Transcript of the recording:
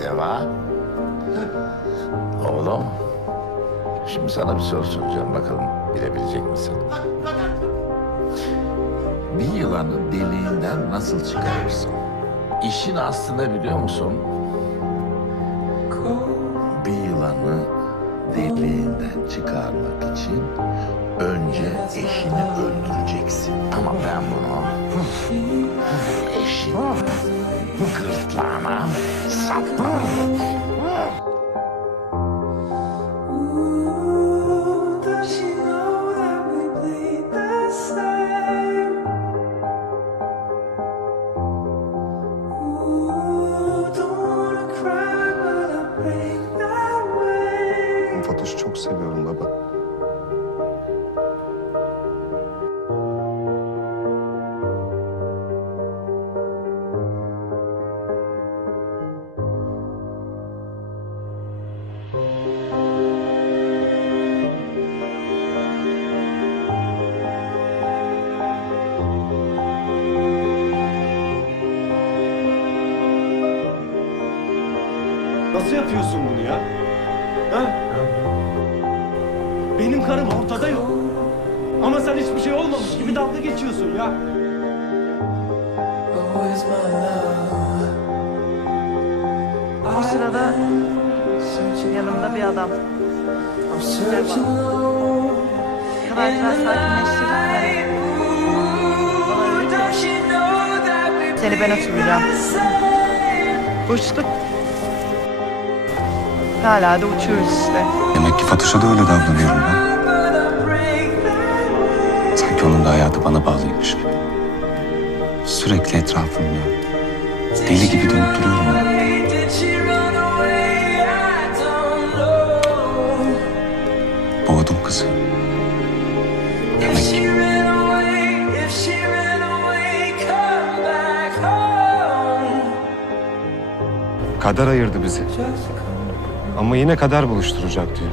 Deva. Oğlum. Şimdi sana bir soru soracağım. Bakalım bilebilecek misin? Bir yılanı deliğinden nasıl çıkarırsın? İşin aslında biliyor musun? Bir yılanı deliğinden çıkarmak için önce eşini öldüreceksin. Ama ben bunu eşini gırtlağına 啊！Nasıl yapıyorsun bunu ya? Ha? Benim karım ortada yok. Ama sen hiçbir şey olmamış gibi dalga geçiyorsun ya. Always my love. O sırada yanımda bir adam. Know that we Seni ben uçuracağım. Uçtuk. Hala da uçuyoruz işte. Demek ki Fatoş'a da öyle davranıyorum ben. Sanki onun da hayatı bana bağlıymış gibi. Sürekli etrafımda. Deli gibi dönüp duruyorum ben. Boğdum kızı. Demek If ki she ran away, if she ran away, come back home. kader ayırdı bizi. Ama yine kader buluşturacak diyor.